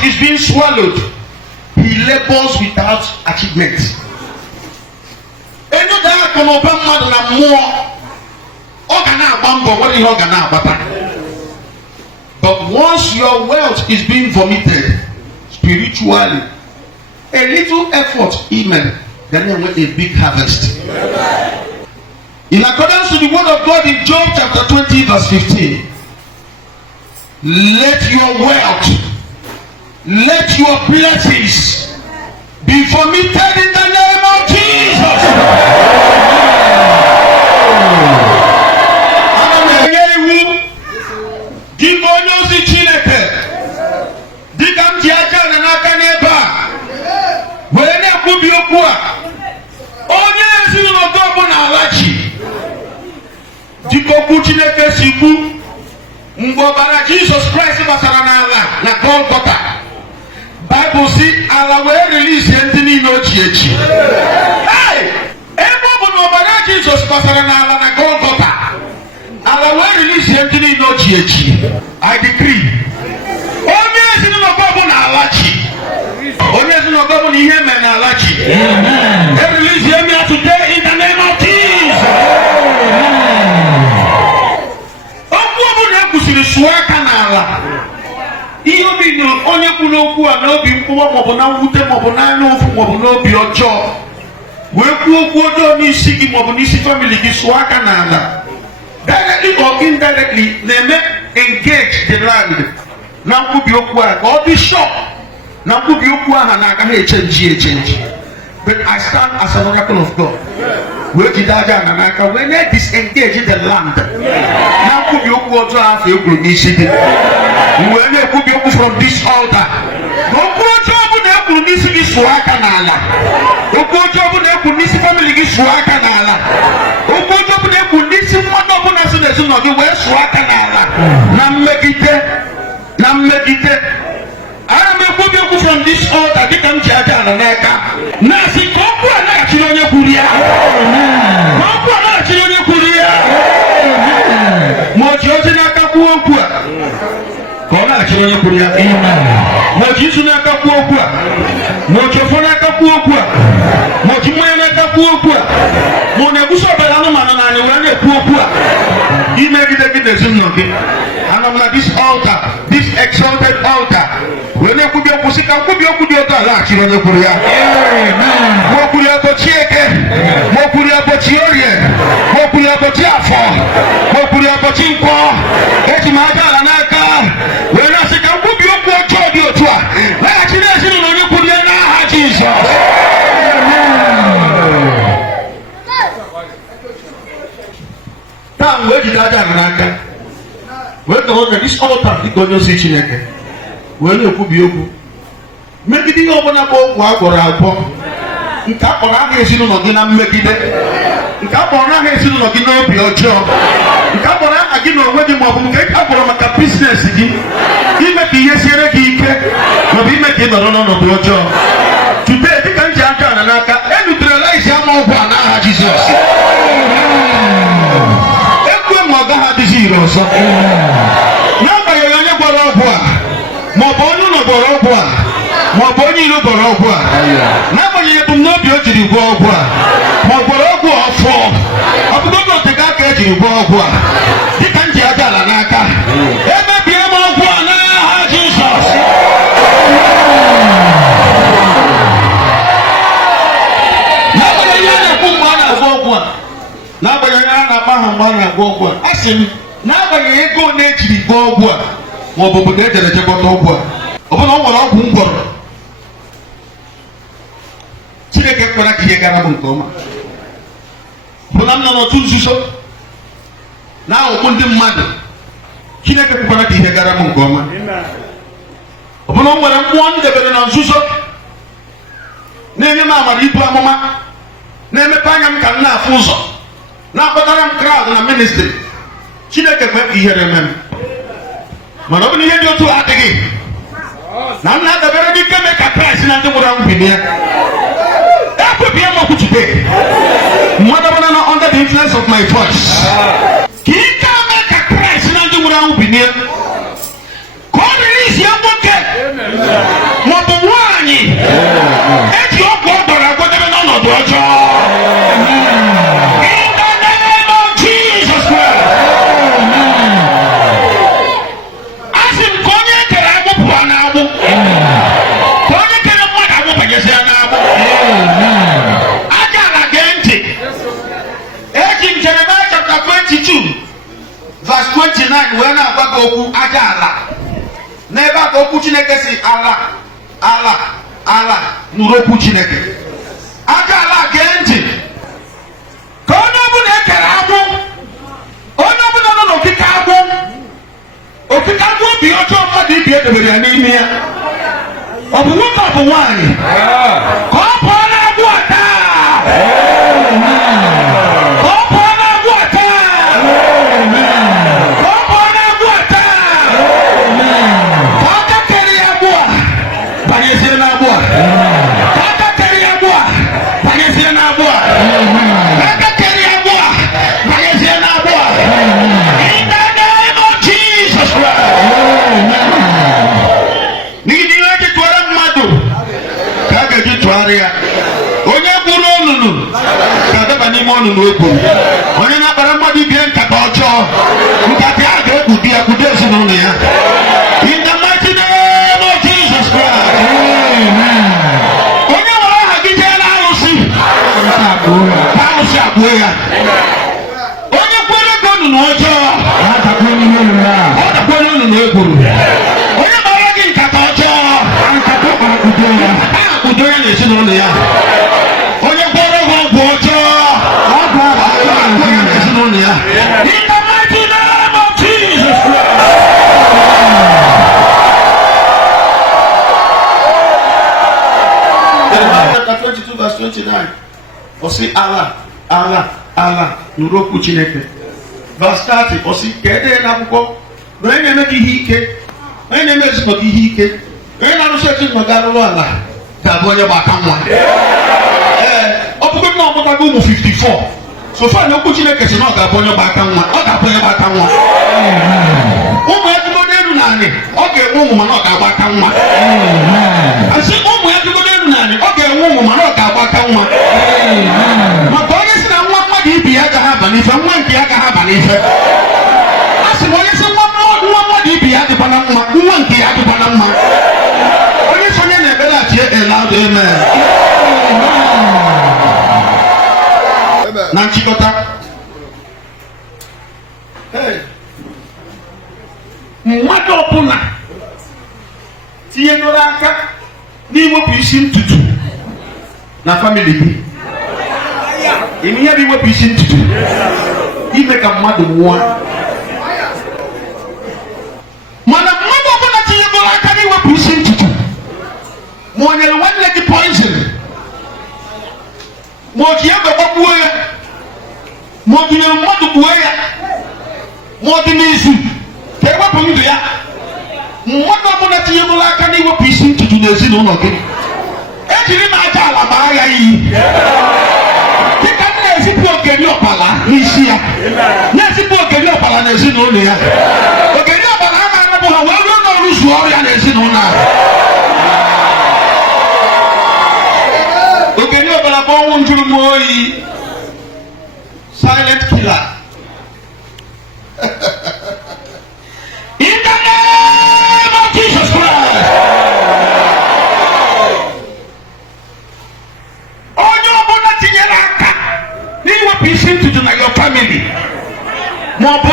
wealth is being swallowed, he labors without achievement. Enu da kono ba mmadu na mmụọ ọ ga na-agba mbọ nwere ihe ọ ga na-agbata. But once your wealth is being vomited spiritually, a little effort even, then you get a big harvest. In accordance to the word of God in Job chapter 20 verse 15, let your wealth, let your blessings be vomited in the name of Jesus. Give on your chineke. Dikam tiaja na naka neba. Wene kubi okua. Onye esi no gobo na alachi. Dikoku chineke siku. Mbobara Jesus Christ basara na ala na Golgotha. Bible si ala we release yentini no chiechi. Hey! Ebo mbobara Jesus basara na ala na Golgotha. Ala we release yentini no chiechi. I decree. Onye esi no gobo na alachi. Onye esi no gobo ni yeme na alachi. Amen. Release yeme today in the name of Jesus. Suaka na ala ihe obi no onye kwuru okwu a na obi mkpụwa maọbụ na mwute maọbụ na anya ofu maọbụ na obi ọjọọ wee kwuo okwu ọjọọ n'isi gị maọbụ n'isi family gị suaka na ala directly or indirectly na-eme engage the land na nkwubi okwu a ka ọ dị shop na nkwubi okwu ahụ na-agaghị echenji. But I stand as an oracle of God. We jide aja na n'aka we na-disengage the land. Na nkwubi okwu ọjọọ ahụ ekwuru n'isi gị. We na-ekwubi okwu from this altar. Okwu ọjọọ bụ na ekwuru n'isi gị sụọ aka n'ala. Okwu ọjọọ bụ na ekwuru n'isi family gị sụọ aka n'ala. Okwu ọjọọ bụ na ekwuru n'isi mmadụ ọbụla si n'ezinụlọ gị wee sụọ aka n'ala. Na mmegide. Ana m ekwubi okwu from this altar dịka m ji aja na n'aka. Na-asị ka okwu a na-achịrị onye kwuru ya. Ka okwu a na-achịrị onye kwuru ya. Ma o ji ozi n'aka kwuo okwu a ka ọ na-achịrị onye kwuru ya. Ma o ji isu n'aka kwuo okwu a, ma o ji ofo n'aka kwuo okwu a, ma o ji mmanya n'aka kwuo okwu a, ma ọ na-egusi ọbara anụmanụ na anyị wee na-ekwu okwu a imegide gị n'ezinụlọ gị. Ana m na this altar, this exalted altar, wee na-ekwubi okwu sị ka nkwubi okwu dị otu a laghachiri onye kwuru ya. Ma o kwuru ya ụbọchị eke, ma o kwuru ya ụbọchị orie, ma o kwuru ya ụbọchị afọ, ma o kwuru ya ụbọchị nkwọ, eji m aja ala n'aka wee na-asị ka nkwubi okwu ọjọọ dị otu a laghachiri ezinụlọ onye kwuru ya n'aha Jizọs. Taa wee jide aja ala n'aka wee ka ọ na this altar dịka onye ozi Chineke wee na-ekwubi okwu megide ihe ọbụla bụ okwu a gwọrọ agwọ nke a kpọrọ aha ezinụlọ gị na mmegide, nke a kpọrọ aha ezinụlọ gị n'obi ọjọọ, nke a kpọrọ aha gị n'onwe gị maọbụ nke a kpọrọ maka biznes gị ime ka ihe siere gị ike maọbụ ime ka ị nọrọ n'ọnọdụ ọjọọ. Today dịka m ji aka ala n'aka enutralize ama ọgwụ a n'aha Jizọs. Ekwe ma ọ gaghị adịzi ire ọzọ. N'agbanyeghị onye gwọrọ ọgwụ a maọbụ onye ụlọ gwọrọ ọgwụ a maọbụ onye iro gwọrọ ọgwụ a, n'agbanyeghị ebumnobi o jiri gwọọ ọgwụ a ma ọ gwọrọ ọgwụ ọfọ ọ bụgodị otega aka ejiri gwọọ ọgwụ a dịka m ji aja ala n'aka emebie m ọgwụ a n'aha Jizọs. N'agbanyeghị ihe a na-ekwu mgbe a na-agwọ ọgwụ a, n'agbanyeghị ihe a na-akpa ahụ mgbe a na-agwọ ọgwụ a, a sị m n'agbanyeghị ego ole ejiri gwọọ ọgwụ a ma ọ bụ obodo ejere ejekọta ọgwụ a, ọ bụla ọ nwere ọgwụ m gwọrọ Chineke kwara ka ihe gara m nke ọma. Bụla m nọ n'otu nzuzo na-aghọgbu ndị mmadụ, Chineke kwara ka ihe gara m nke ọma. Ọ bụla o nwere mmụọ m debere na nzuzo na-enye m amara ibu amụma, na-emepe anya m ka m na-afụ ụzọ, na-akpọtara m crowd na ministry, Chineke kwe ka ihere eme m. Mana ọ bụ na ihe dị otu adịghị na m na-adabere n'ike mee ka Kraịst na ndị nwụrụ anwụ bilie. Ekwebie m okwu today, mmadụ ọbụla nọ under the influence of my voice, ka ike mee ka Kraịst na ndị nwụrụ anwụ bilie, ka ọ release ya nwoke maọbụ nwaanyị eji ọgwụ ọ gbara agwadebe n'ọnọdụ ọjọọ. In the name of Jesus Christ. Asị m ka onye kere agbụ pụọ n'agbụ, ka onye kere mmadụ agbụ banyezi ya n'agbụ. Aja ala gee ntị. Eji m Jeremiah chapter 22 verse 29 wee na-agwa gị okwu aja ala. N'ebe a ka okwu Chineke si ala ala ala nụrụ okwu Chineke. Aja ala gee ntị. Ka onye ọbụla ekere agbụ, onye ọbụla nọ n'okike agbụ, okike agbụ obi ọjọọ mmadụ ibi edobere ya n'ime ya. Ọ bụ nwoke ọ bụ nwaanyị, ka ọ pụọ n'agbụ a taa. Ka ọ pụọ n'agbụ a taa. Ka ọ pụọ n'agbụ a taa. Ka aka kere ya agbụ a banyezie n'agbụ a. Ka aka kere ya agbụ a banyezie n'agbụ a. Ka aka kere ya agbụ a banyezie n'agbụ a. In the name of Jesus Christ. N'ihi ihe eji tụọrọ mmadụ ka a ga-eji tụgharị ya. Onye gwuru olulu ga-adaba n'ime olulu o gwuru. Onye na-akpara mmadụ ibie nkata ọjọọ, nkata ya ga-ekpudo ya kwudo ezinụlọ ya. In the mighty name of Jesus Christ. Onye nwere aha gị jee n'arụsị, ka arụsị agbuo ya. Onye kwere ka olulu ọjọọ, ọ dakwa olulu o gwuru. Onye gbara gị nkata ọjọọ, udo ya n'ezinụlọ ya. Onye gwọrọ gị ọgwụ ọjọọ, udo ya n'ezinụlọ ya. In the mighty name of Jesus Christ. Jeremiah chapter 22 verse 29. Ọ sị ala ala ala nụrụ okwu Chineke. Verse 30 ọ sị ka edee n'akwụkwọ na onye na-eme gị ihe ike, onye na-eme ezigbo gị ihe ike, onye na-arụsị ezinụlọ gị arụrụ ala ga-abụ onye gbaka nwa. Ọ bụgo na ọmụtago ụmụ 54. So far na okwu Chineke si na ọ ga-abụ onye gbaka nwa. Ọ ga-abụ onye gbaka nwa. Ụmụ ya dịgodo elu naanị, ọ ga-enwe ụmụ mana ọ ga-agbaka nwa. Asị ụmụ ya dịgodo elu naanị, ọ ga-enwe ụmụ mana ọ ga-agbaka nwa. Maka onye si na nwa mmadụ ibi ya agaghị aba n'ife, nwa nke ya agaghị aba n'ife. Asị m onye si nwa mmadụ ibi ya adịbana mma, nwa nke ya adịbana mma. Onye si onye na-ebelaghachi loud amen. Na nchịkọta, mmadụ ọbụla tinyegoro aka n'iwepụ isi ntutu na famili gị. Ime ihe bụ iwepụ isi ntutu, ime ka mmadụ nwụọ. Mana mmadụ ọbụla tinyegoro aka n'iwepụ isi ntutu, ma o nyere nwanne gị poison, ma o ji egbe gbagbuo ya, ma o jinyere mmadụ gbuo ya, ma ọ dị n'izu ka ewepụ ndụ ya. Mmadụ ọbụla tinyegoro aka n'iwepụ isi ntutu n'ezinụlọ gị, ejiri m aja ala ma agha iyi. Dịka m na-ezipụ ogeri ọbara n'isi ya, na-ezipụ ogeri ọbara n'ezinụlọ ya. Ogeri ọbara ha na-arabụ ha wee ruo n'ọrụ zuo ọrụ ya n'ezinụlọ a. Ogeri ọbara bụ ọnwụ njuru m oyi, silent killer. In the name of Jesus Christ. Onye ọbụla tinyere aka n'iwepụ isi ntutu na your family, ma ọ bụ